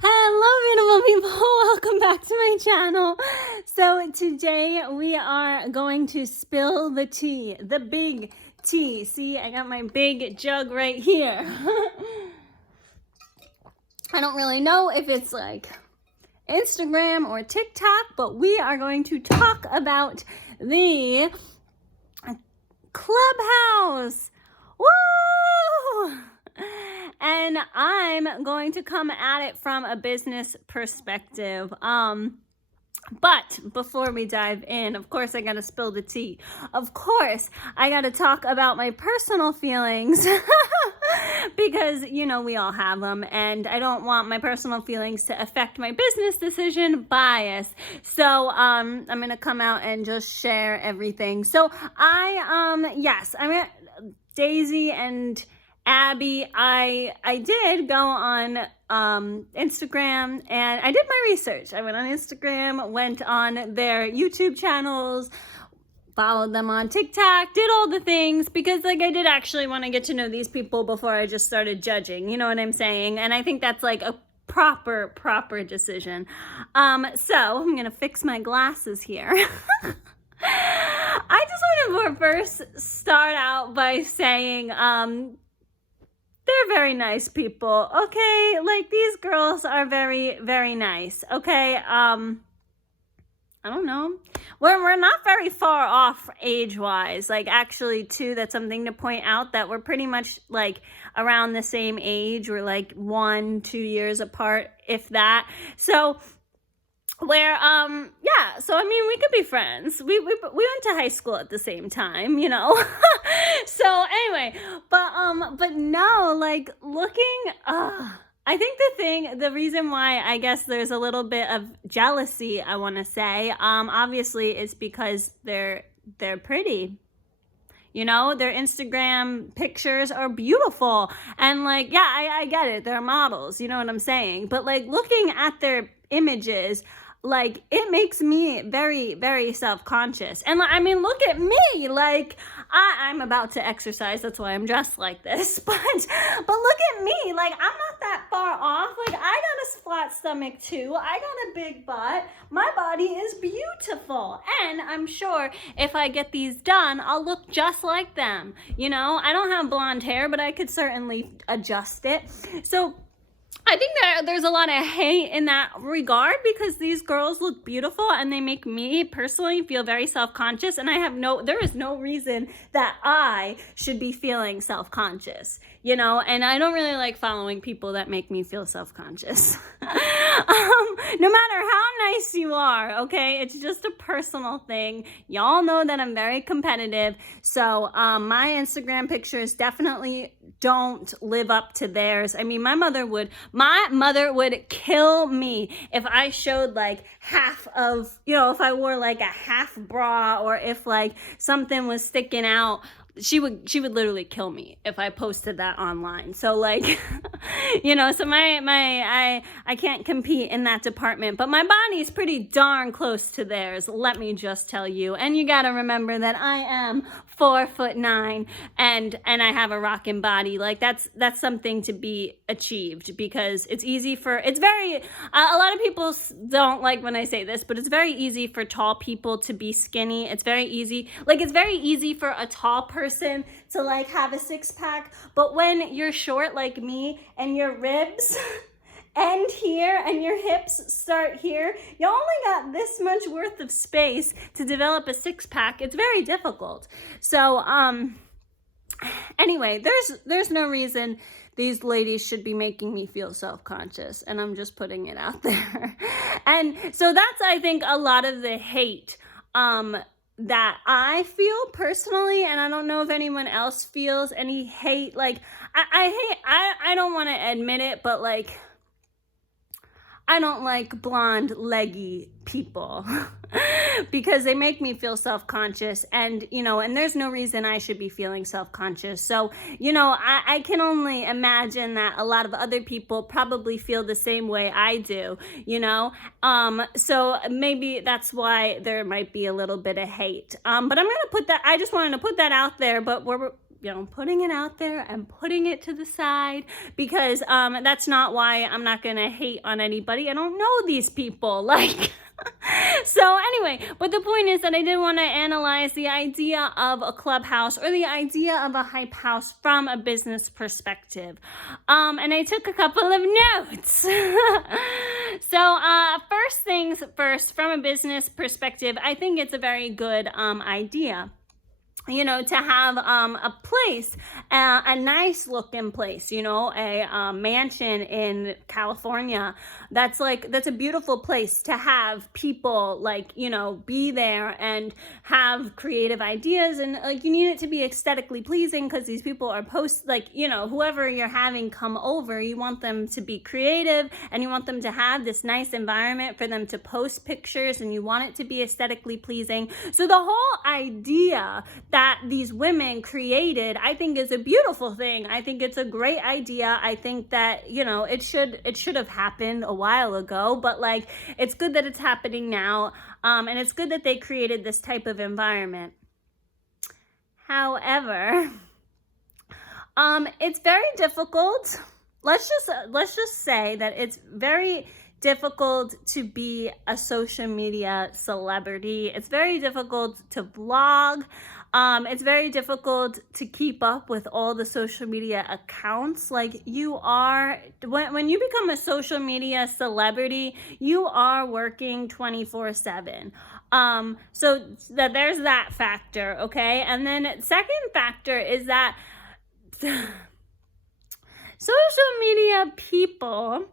Hello, beautiful people. Welcome back to my channel. So today we are going to spill the tea, the big tea. See, I got my big jug right here. I don't really know if it's like Instagram or TikTok, but we are going to talk about the Clubhouse. Woo! And I'm going to come at it from a business perspective. But before we dive in, of course, I gotta spill the tea. Of course, I gotta talk about my personal feelings because, you know, we all have them, and I don't want my personal feelings to affect my business decision bias. So, I'm gonna come out and just share everything. So, Daisy and Abby, I did go on Instagram and I did my research. I went on Instagram, went on their YouTube channels, followed them on TikTok, did all the things because like I did actually want to get to know these people before I just started judging, you know what I'm saying? And I think that's like a proper decision. So I'm gonna fix my glasses here. I just want to first start out by saying they're very nice people, okay? Like, these girls are very, very nice, okay? I don't know. We're not very far off age-wise. Like, actually, too, that's something to point out, that we're pretty much, like, around the same age. We're, like, 1-2 years apart, if that. So, so I mean, we could be friends. We went to high school at the same time, you know. So anyway, but no, like looking, I think the reason why I guess there's a little bit of jealousy, I want to say, obviously is because they're pretty. You know, their Instagram pictures are beautiful. And like, yeah, I get it. They're models, you know what I'm saying? But like looking at their images, like it makes me very, very self-conscious. And I mean, look at me, like I'm about to exercise, that's why I'm dressed like this, but look at me, like I'm not that far off. Like I got a flat stomach too, I got a big butt, my body is beautiful, and I'm sure if I get these done, I'll look just like them. You know, I don't have blonde hair, but I could certainly adjust it. So I think that there's a lot of hate in that regard because these girls look beautiful and they make me personally feel very self-conscious, and there is no reason that I should be feeling self-conscious, you know, and I don't really like following people that make me feel self-conscious. No matter how nice you are, okay, it's just a personal thing. Y'all know that I'm very competitive, so my Instagram pictures definitely don't live up to theirs. I mean, my mother would kill me if I showed like half of, you know, if I wore like a half bra, or if like something was sticking out. She would literally kill me if I posted that online. So like, you know, so I can't compete in that department, but my body is pretty darn close to theirs, let me just tell you. And you got to remember that I am 4'9" and I have a rockin' body. Like that's something to be achieved, because a lot of people don't like when I say this, but it's very easy for tall people to be skinny. It's very easy for a tall person to like have a six-pack, but when you're short like me and your ribs end here and your hips start here, you only got this much worth of space to develop a six-pack. It's very difficult. So anyway, there's no reason these ladies should be making me feel self-conscious, and I'm just putting it out there. And so that's, I think, a lot of the hate that I feel personally, and I don't know if anyone else feels any hate. Like I don't want to admit it, but like I don't like blonde leggy people because they make me feel self-conscious, and you know, and there's no reason I should be feeling self-conscious. So, you know, I can only imagine that a lot of other people probably feel the same way I do, you know. So maybe that's why there might be a little bit of hate. But I just wanted to put that out there, but putting it out there and putting it to the side, because that's not why I'm not gonna hate on anybody. I don't know these people, like. So anyway, but the point is that I did want to analyze the idea of a clubhouse, or the idea of a hype house, from a business perspective. And I took a couple of notes. So first things first, from a business perspective, I think it's a very good idea, to have a place, a nice looking place, a mansion in California. That's a beautiful place to have people be there and have creative ideas. And you need it to be aesthetically pleasing, because these people are whoever you're having come over, you want them to be creative, and you want them to have this nice environment for them to post pictures, and you want it to be aesthetically pleasing. So the whole idea that these women created, I think, is a beautiful thing. I think it's a great idea. I think that, it should have happened a while ago, but it's good that it's happening now. And it's good that they created this type of environment. However, it's very difficult. Let's just say that it's very difficult to be a social media celebrity. It's very difficult to vlog. It's very difficult to keep up with all the social media accounts. When you become a social media celebrity, you are working 24/7. So there's that factor, okay? And then second factor is that social media people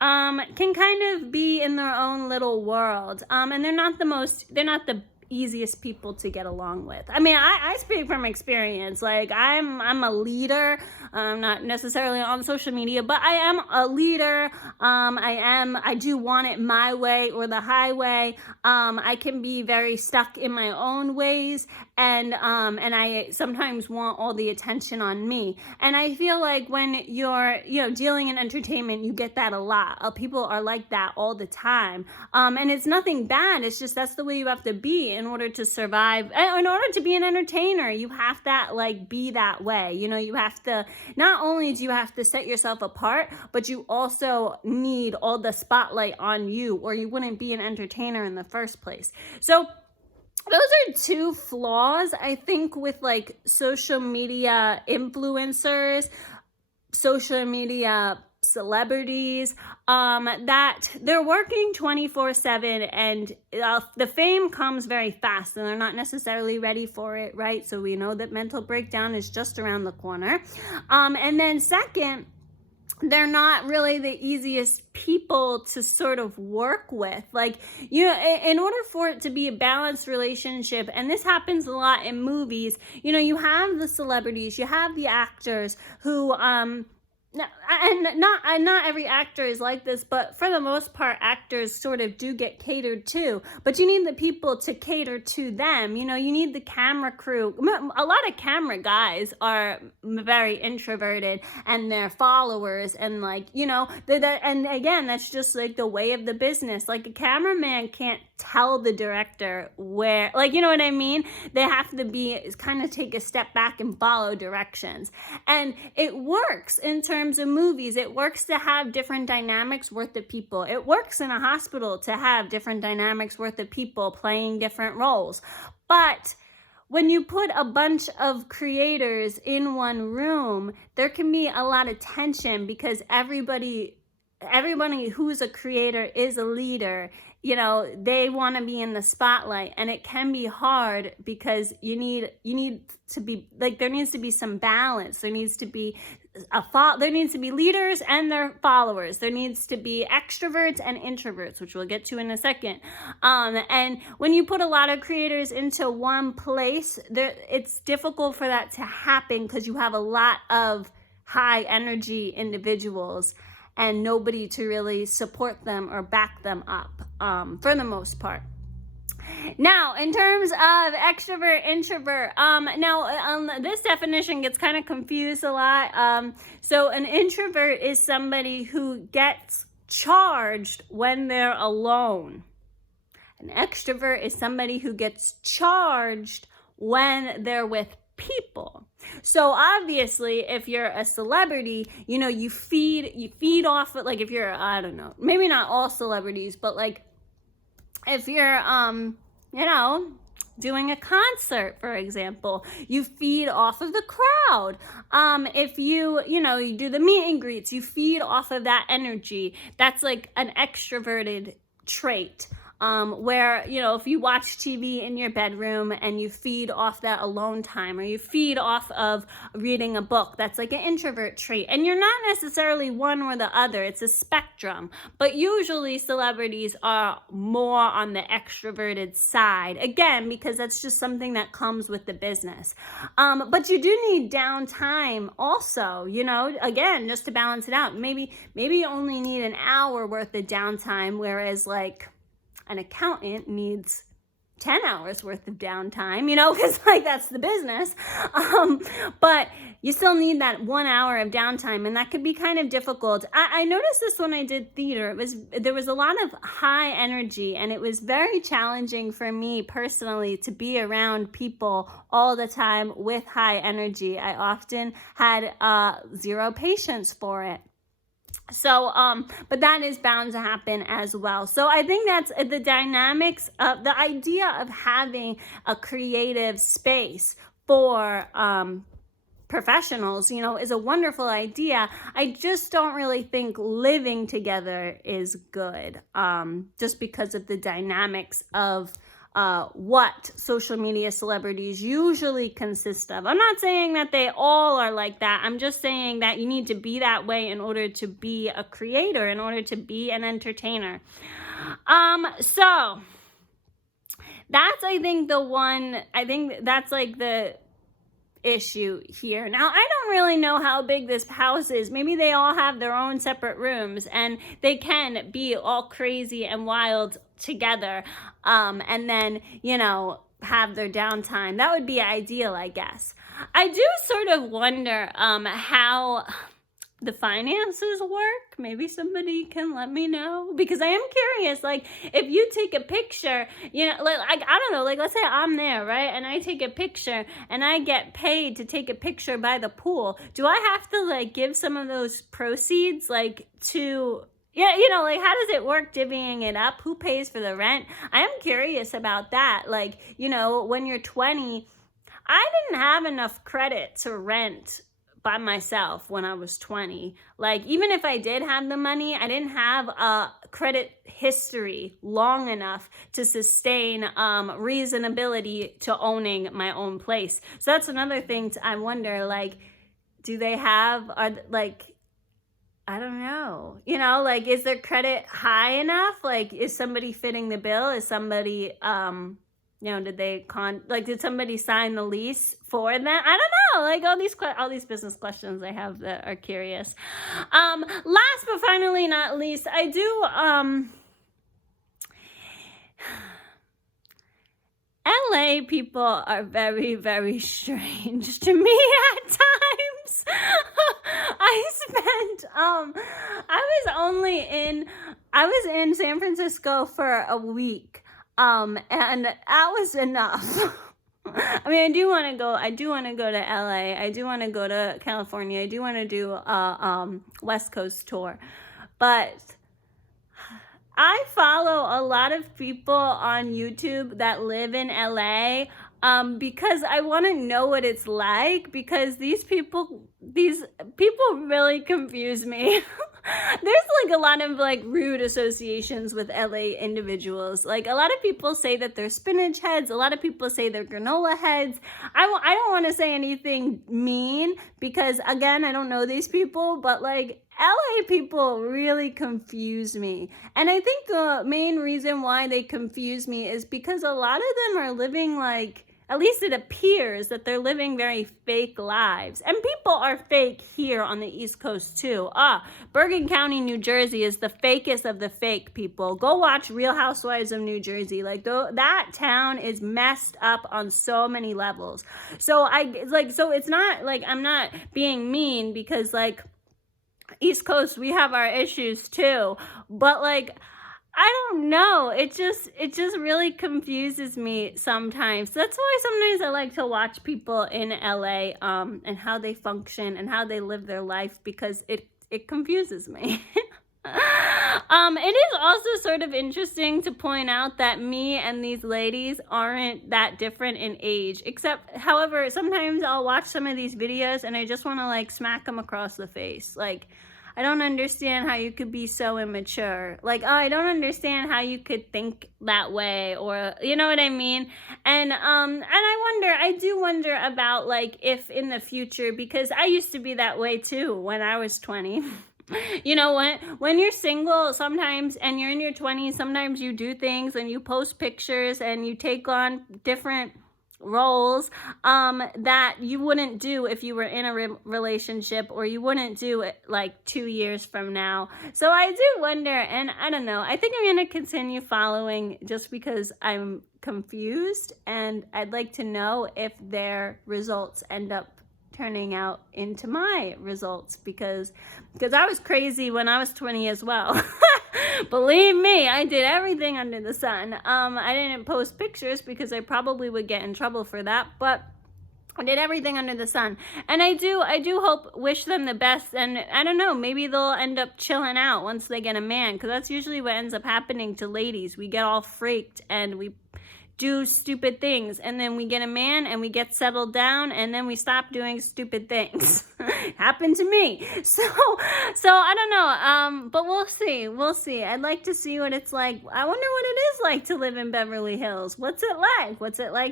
can kind of be in their own little world. And they're not the easiest people to get along with. I mean, I speak from experience. I'm a leader. I'm not necessarily on social media, but I am a leader. I do want it my way or the highway. I can be very stuck in my own ways, and I sometimes want all the attention on me. And I feel like when you're, dealing in entertainment, you get that a lot. People are like that all the time. And it's nothing bad. It's just that's the way you have to be in order to survive. In order to be an entertainer, you have to be that way. You have to, not only do you have to set yourself apart, but you also need all the spotlight on you, or you wouldn't be an entertainer in the first place. So those are two flaws, I think, with social media influencers, social media celebrities, that they're working 24/7, and the fame comes very fast, and they're not necessarily ready for it, right? So we know that mental breakdown is just around the corner. And then second, they're not really the easiest people to sort of work with. In order for it to be a balanced relationship, and this happens a lot in movies, you have the celebrities, you have the actors who, and not every actor is like this, but for the most part, actors sort of do get catered to. But you need the people to cater to them. You need the camera crew. A lot of camera guys are very introverted, and they're followers, and and again, that's just the way of the business. A cameraman can't tell the director where, you know what I mean? They have to kind of take a step back and follow directions. And it works in terms of movies. It works to have different dynamics worth of people. It works in a hospital to have different dynamics worth of people playing different roles. But when you put a bunch of creators in one room, there can be a lot of tension, because everybody who's a creator is a leader. They want to be in the spotlight, and it can be hard, because you need to be there needs to be some balance. There needs to be leaders and their followers. There needs to be extroverts and introverts, which we'll get to in a second. And when you put a lot of creators into one place, it's difficult for that to happen, because you have a lot of high energy individuals and nobody to really support them or back them up, for the most part. Now, in terms of extrovert, introvert, this definition gets kind of confused a lot. So an introvert is somebody who gets charged when they're alone. An extrovert is somebody who gets charged when they're with people. So obviously, if you're a celebrity, you feed off of, like, if you're, I don't know, maybe not all celebrities, but like if you're doing a concert, for example, you feed off of the crowd. If you do the meet and greets, you feed off of that energy. That's like an extroverted trait. Where, if you watch TV in your bedroom and you feed off that alone time, or you feed off of reading a book, that's like an introvert trait. And you're not necessarily one or the other. It's a spectrum. But usually celebrities are more on the extroverted side. Again, because that's just something that comes with the business. But you do need downtime also, again, just to balance it out. Maybe you only need an hour worth of downtime, whereas like an accountant needs 10 hours worth of downtime, because like that's the business. But you still need that 1 hour of downtime, and that could be kind of difficult. I noticed this when I did theater. There was a lot of high energy, and it was very challenging for me personally to be around people all the time with high energy. I often had zero patience for it. So, but that is bound to happen as well. So I think that's the dynamics of the idea of having a creative space for professionals, is a wonderful idea. I just don't really think living together is good, just because of the dynamics of what social media celebrities usually consist of. I'm not saying that they all are like that. I'm just saying that you need to be that way in order to be a creator, in order to be an entertainer. So that's, I think that's like the issue here. Now, I don't really know how big this house is. Maybe they all have their own separate rooms and they can be all crazy and wild together, and then have their downtime. That would be ideal, I guess. I do sort of wonder how the finances work. Maybe somebody can let me know, because I am curious. Like, if you take a picture, like I don't know, like let's say I'm there, right, and I take a picture and I get paid to take a picture by the pool. Do I have to like give some of those proceeds like to like, how does it work divvying it up? Who pays for the rent? I am curious about that. Like, when you're 20, I didn't have enough credit to rent by myself when I was 20. Like, even if I did have the money, I didn't have a credit history long enough to sustain reasonability to owning my own place. So that's another thing I wonder, like, do they have, I don't know, like, is their credit high enough? Like, is somebody fitting the bill? Is somebody, did somebody sign the lease for them? I don't know, like all these business questions I have that are curious. Last but finally not least, I do, LA people are very, very strange to me at times. I was in San Francisco for a week, and that was enough. I mean, I do want to go to LA. I do want to go to California. I do want to do a West Coast tour, but I follow a lot of people on YouTube that live in LA, because I want to know what it's like, because these people really confuse me. There's like a lot of like rude associations with LA individuals. Like, a lot of people say that they're spinach heads. A lot of people say they're granola heads. I don't want to say anything mean, because again, I don't know these people, but like, LA people really confuse me. And I think the main reason why they confuse me is because a lot of them are living like, at least it appears that they're living very fake lives. And people are fake here on the East Coast too. Bergen County, New Jersey is the fakest of the fake people. Go watch Real Housewives of New Jersey. Like, that town is messed up on so many levels. So it's not like I'm not being mean, because like, East Coast, we have our issues too. But like, I don't know. It just really confuses me sometimes. That's why sometimes I like to watch people in LA and how they function and how they live their life, because it confuses me. It is also sort of interesting to point out that me and these ladies aren't that different in age, except, however, sometimes I'll watch some of these videos and I just want to like smack them across the face. Like, I don't understand how you could be so immature. Like, oh, I don't understand how you could think that way, or you know what I mean? And I do wonder about like if in the future, because I used to be that way too when I was 20. You know, when you're single sometimes and you're in your 20s, sometimes you do things and you post pictures and you take on different roles that you wouldn't do if you were in a relationship, or you wouldn't do it like 2 years from now. So I do wonder, and I don't know, I think I'm going to continue following just because I'm confused, and I'd like to know if their results end up turning out into my results, because I was crazy when I was 20 as well. Believe me, I did everything under the sun. I didn't post pictures because I probably would get in trouble for that, but I did everything under the sun. And I do wish them the best, and I don't know, maybe they'll end up chilling out once they get a man, because that's usually what ends up happening to ladies. We get all freaked and we do stupid things, and then we get a man and we get settled down, and then we stop doing stupid things. Happened to me. So I don't know, but we'll see. I'd like to see what it's like. I wonder what it is like to live in Beverly Hills. What's it like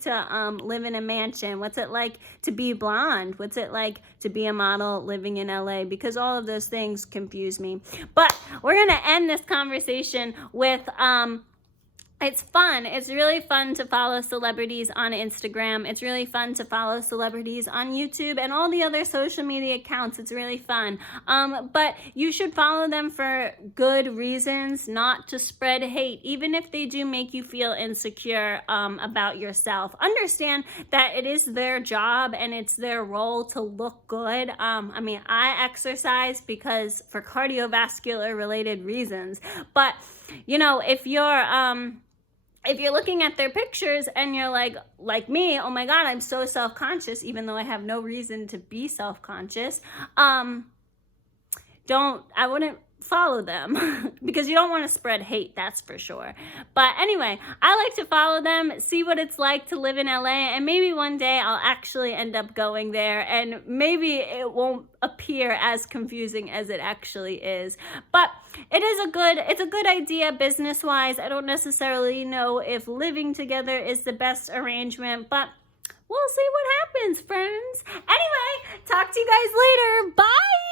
to live in a mansion? What's it like to be blonde? What's it like to be a model living in LA? Because all of those things confuse me. But we're gonna end this conversation with it's fun. It's really fun to follow celebrities on Instagram. It's really fun to follow celebrities on YouTube and all the other social media accounts. It's really fun. But you should follow them for good reasons, not to spread hate, even if they do make you feel insecure about yourself. Understand that it is their job and it's their role to look good. I mean, I exercise because for cardiovascular related reasons. But, you know, if you're looking at their pictures and you're like me, oh my God, I'm so self-conscious, even though I have no reason to be self-conscious, I wouldn't follow them because you don't want to spread hate, that's for sure. But anyway, I like to follow them, see what it's like to live in LA, and maybe one day I'll actually end up going there, and maybe it won't appear as confusing as it actually is. But it's a good idea business-wise. I don't necessarily know if living together is the best arrangement, but we'll see what happens, friends. Anyway, talk to you guys later. Bye!